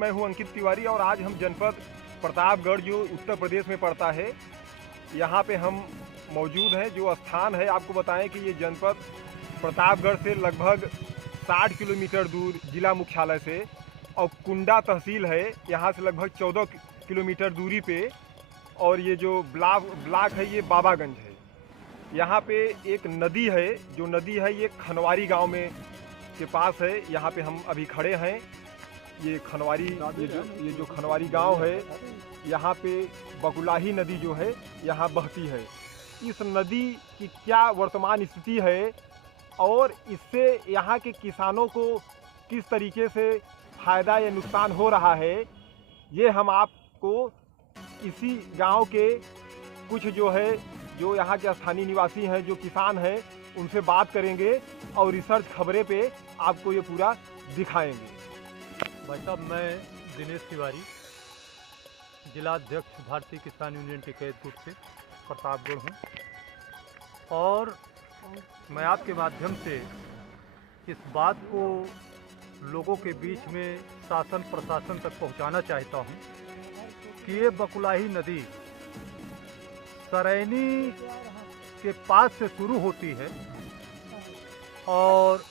मैं हूं अंकित तिवारी और आज हम जनपद प्रतापगढ़ जो उत्तर प्रदेश में पड़ता है यहाँ पे हम मौजूद हैं। जो स्थान है आपको बताएं कि ये जनपद प्रतापगढ़ से लगभग 60 किलोमीटर दूर जिला मुख्यालय से, और कुंडा तहसील है यहाँ से लगभग 14 किलोमीटर दूरी पे, और ये जो ब्लॉक है ये बाबागंज है। यहाँ पे एक नदी है, जो नदी है ये खनवारी गांव में के पास है। यहाँ पे हम अभी खड़े हैं। ये खनवारी ये जो खनवारी गांव है, यहाँ पे बकुलाही नदी जो है यहाँ बहती है। इस नदी की क्या वर्तमान स्थिति है और इससे यहाँ के किसानों को किस तरीके से फ़ायदा या नुकसान हो रहा है, ये हम आपको इसी गांव के कुछ जो यहाँ के स्थानीय निवासी हैं, जो किसान हैं, उनसे बात करेंगे और रिसर्च खबरें पे आपको ये पूरा दिखाएंगे। भाई साहब, मैं दिनेश तिवारी, जिला अध्यक्ष भारतीय किसान यूनियन टिकैत गुट से प्रतापगढ़ हूँ, और मैं आपके माध्यम से इस बात को लोगों के बीच में शासन प्रशासन तक पहुँचाना चाहता हूँ कि ये बकुलाही नदी सरैनी के पास से शुरू होती है और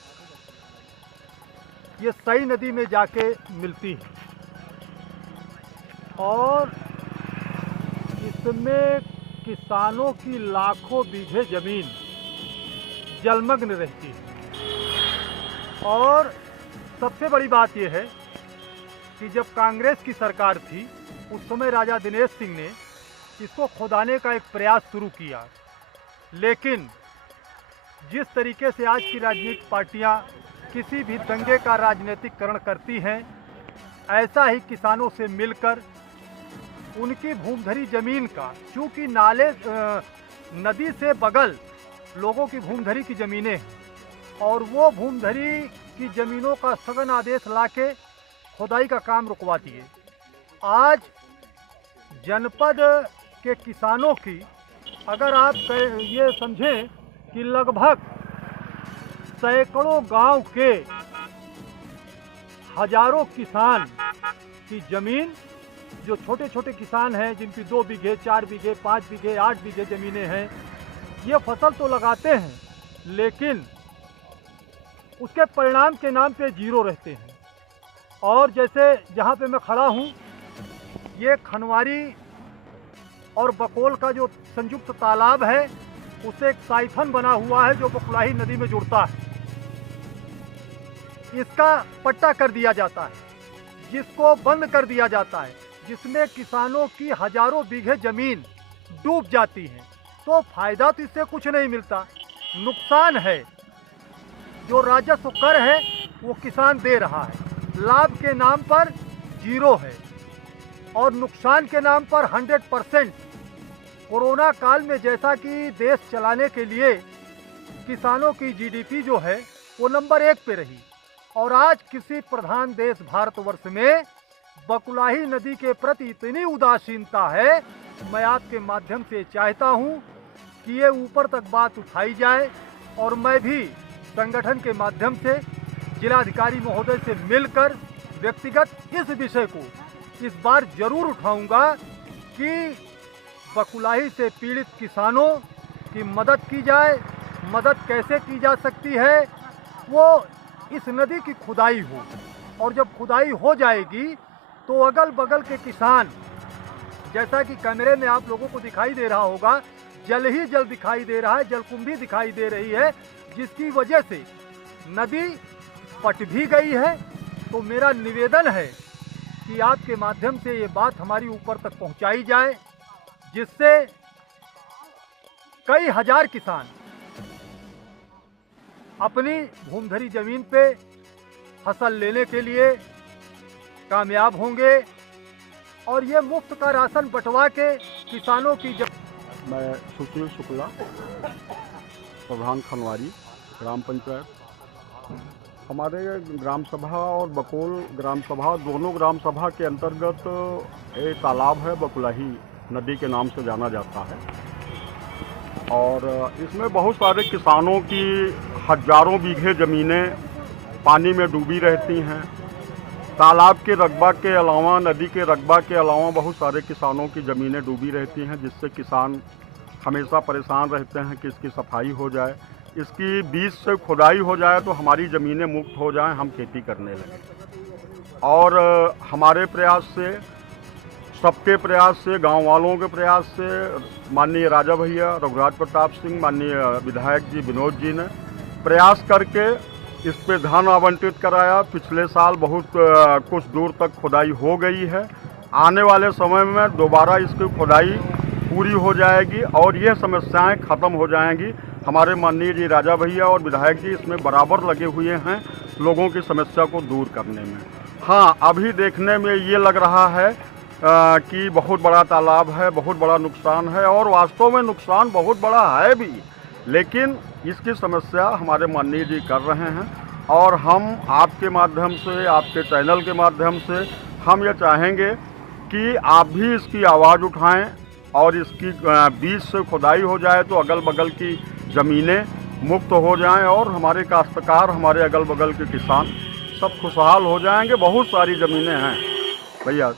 ये सई नदी में जाके मिलती है, और इसमें किसानों की लाखों बीघे जमीन जलमग्न रहती है। और सबसे बड़ी बात यह है कि जब कांग्रेस की सरकार थी उस समय राजा दिनेश सिंह ने इसको खोदाने का एक प्रयास शुरू किया, लेकिन जिस तरीके से आज की राजनीतिक पार्टियां किसी भी दंगे का राजनीतिकरण करती हैं, ऐसा ही किसानों से मिलकर उनकी भूमधरी जमीन का, चूँकि नदी से बगल लोगों की भूमधरी की ज़मीनें हैं, और वो भूमधरी की ज़मीनों का सघन आदेश लाके खुदाई का काम रुकवा दिए। आज जनपद के किसानों की, अगर आप ये समझें कि लगभग सैकड़ों गांव के हजारों किसान की ज़मीन, जो छोटे छोटे किसान हैं जिनकी 2 बीघे 4 बीघे 5 बीघे 8 बीघे ज़मीनें हैं, ये फसल तो लगाते हैं लेकिन उसके परिणाम के नाम पे जीरो रहते हैं। और जैसे जहाँ पे मैं खड़ा हूँ, ये खनवारी और बकोल का जो संयुक्त तालाब है, उससे एक साइफन बना हुआ है जो बकुलाही नदी में जुड़ता है। इसका पट्टा कर दिया जाता है, जिसको बंद कर दिया जाता है, जिसमें किसानों की हजारों बीघे जमीन डूब जाती है। तो फायदा तो इससे कुछ नहीं मिलता, नुकसान है। जो राजस्व कर है वो किसान दे रहा है, लाभ के नाम पर जीरो है और नुकसान के नाम पर 100%। कोरोना काल में जैसा कि देश चलाने के लिए किसानों की जीडीपी जो है वो नंबर 1 पे रही, और आज किसी प्रधान देश भारतवर्ष में बकुलाही नदी के प्रति इतनी उदासीनता है। मैं आपके माध्यम से चाहता हूं कि ये ऊपर तक बात उठाई जाए, और मैं भी संगठन के माध्यम से जिलाधिकारी महोदय से मिलकर व्यक्तिगत इस विषय को इस बार जरूर उठाऊंगा कि बकुलाही से पीड़ित किसानों की मदद की जाए। मदद कैसे की जा सकती है, वो इस नदी की खुदाई हो, और जब खुदाई हो जाएगी तो अगल बगल के किसान, जैसा कि कैमरे में आप लोगों को दिखाई दे रहा होगा, जल ही जल दिखाई दे रहा है, जलकुंभी दिखाई दे रही है, जिसकी वजह से नदी पट भी गई है। तो मेरा निवेदन है कि आपके माध्यम से ये बात हमारी ऊपर तक पहुंचाई जाए, जिससे कई हजार किसान अपनी भूमधरी जमीन पे फसल लेने के लिए कामयाब होंगे, और ये मुफ्त का राशन बंटवा के किसानों की मैं सुशील शुक्ला, प्रधान खनवारी ग्राम पंचायत। हमारे ग्राम सभा और बकोल ग्राम सभा, दोनों ग्राम सभा के अंतर्गत एक तालाब है, बकुलाही नदी के नाम से जाना जाता है, और इसमें बहुत सारे किसानों की 1000 बीघे ज़मीनें पानी में डूबी रहती हैं। तालाब के रकबा के अलावा, नदी के रकबा के अलावा बहुत सारे किसानों की ज़मीनें डूबी रहती हैं, जिससे किसान हमेशा परेशान रहते हैं कि इसकी सफाई हो जाए, इसकी बीच से खुदाई हो जाए तो हमारी ज़मीनें मुक्त हो जाएं, हम खेती करने लगें। और हमारे प्रयास से, सबके प्रयास से, गांव वालों के प्रयास से माननीय राजा भैया रघुराज प्रताप सिंह, माननीय विधायक जी विनोद जी ने प्रयास करके इस पे धन आवंटित कराया। पिछले साल बहुत कुछ दूर तक खुदाई हो गई है। आने वाले समय में दोबारा इसकी खुदाई पूरी हो जाएगी और ये समस्याएं ख़त्म हो जाएंगी। हमारे माननीय जी राजा भैया और विधायक जी इसमें बराबर लगे हुए हैं लोगों की समस्या को दूर करने में। हाँ, अभी देखने में ये लग रहा है कि बहुत बड़ा तालाब है, बहुत बड़ा नुकसान है और वास्तव में नुकसान बहुत बड़ा है भी, लेकिन इसकी समस्या हमारे माननीय जी कर रहे हैं और हम आपके माध्यम से, आपके चैनल के माध्यम से हम ये चाहेंगे कि आप भी इसकी आवाज़ उठाएं और इसकी बीच से खुदाई हो जाए तो अगल बगल की ज़मीनें मुक्त हो जाएं और हमारे काश्तकार, हमारे अगल बगल के किसान सब खुशहाल हो जाएंगे। बहुत सारी ज़मीनें हैं भैया।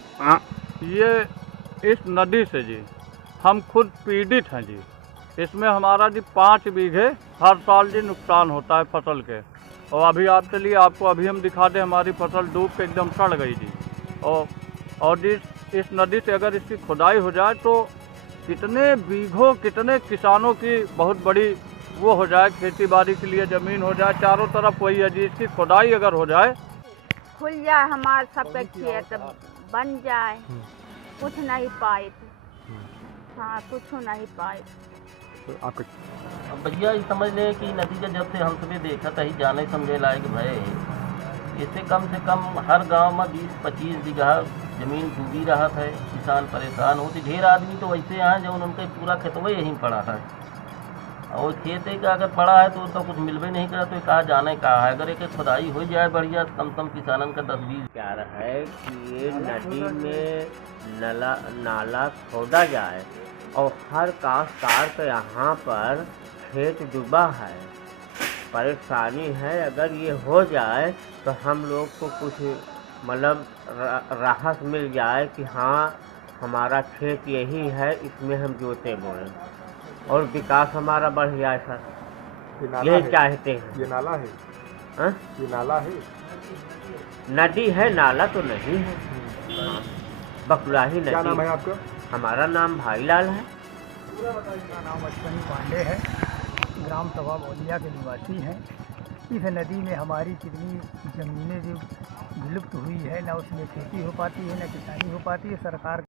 ये इस नदी से जी हम खुद पीड़ित हैं जी। इसमें हमारा जी 5 बीघे हर साल जी नुकसान होता है फसल के। और अभी आपके लिए, आपको अभी हम दिखा दें, हमारी फसल डूब के एकदम सड़ गई जी। और जी इस नदी से अगर इसकी खुदाई हो जाए तो कितने बीघों, कितने किसानों की बहुत बड़ी वो हो जाए, खेती बाड़ी के लिए ज़मीन हो जाए। चारों तरफ वही है जी, इसकी खुदाई अगर हो जाए, खुल जाए हमारे सबके खेत, बन जाए, कुछ नहीं पाए। हाँ, कुछ नहीं पाए। आपके अब भैया ये समझ ले कि नतीजा जब से हम सभी देखा था ही जाने समझे लायक भय। इससे कम से कम हर गांव में 20-25 बीघा जमीन डूबी रहा था, किसान परेशान होते। ढेर आदमी तो वैसे यहाँ जो उनका पूरा खेतवा यहीं पड़ा है और खेत का अगर पड़ा है तो उनका कुछ मिलवे नहीं करा तो कहाँ जाने कहा है। अगर एक खुदाई हो जाए बढ़िया, कम से कम किसानन का 10-20 क्या रहा है कि ये नदी में नाला खोदा जाए और हर काश्तकार के यहाँ पर खेत डूबा है, परेशानी है। अगर ये हो जाए तो हम लोग को कुछ मतलब राहत मिल जाए कि हाँ हमारा खेत यही है, इसमें हम जोते बोए और विकास हमारा बढ़ जाए सर, यही चाहते हैं। ये नाला है? हाँ? ये नाला है? नदी है, नाला तो नहीं है, बकुलाही नदी। क्या नाम है आपका? हमारा नाम भाईलाल है। मेरा नाम अश्वनी पांडे है, ग्राम सभा बौलिया के निवासी हैं। इस नदी में हमारी कितनी ज़मीनें जो विलुप्त हुई है, ना उसमें खेती हो पाती है, ना किसानी हो पाती है। सरकार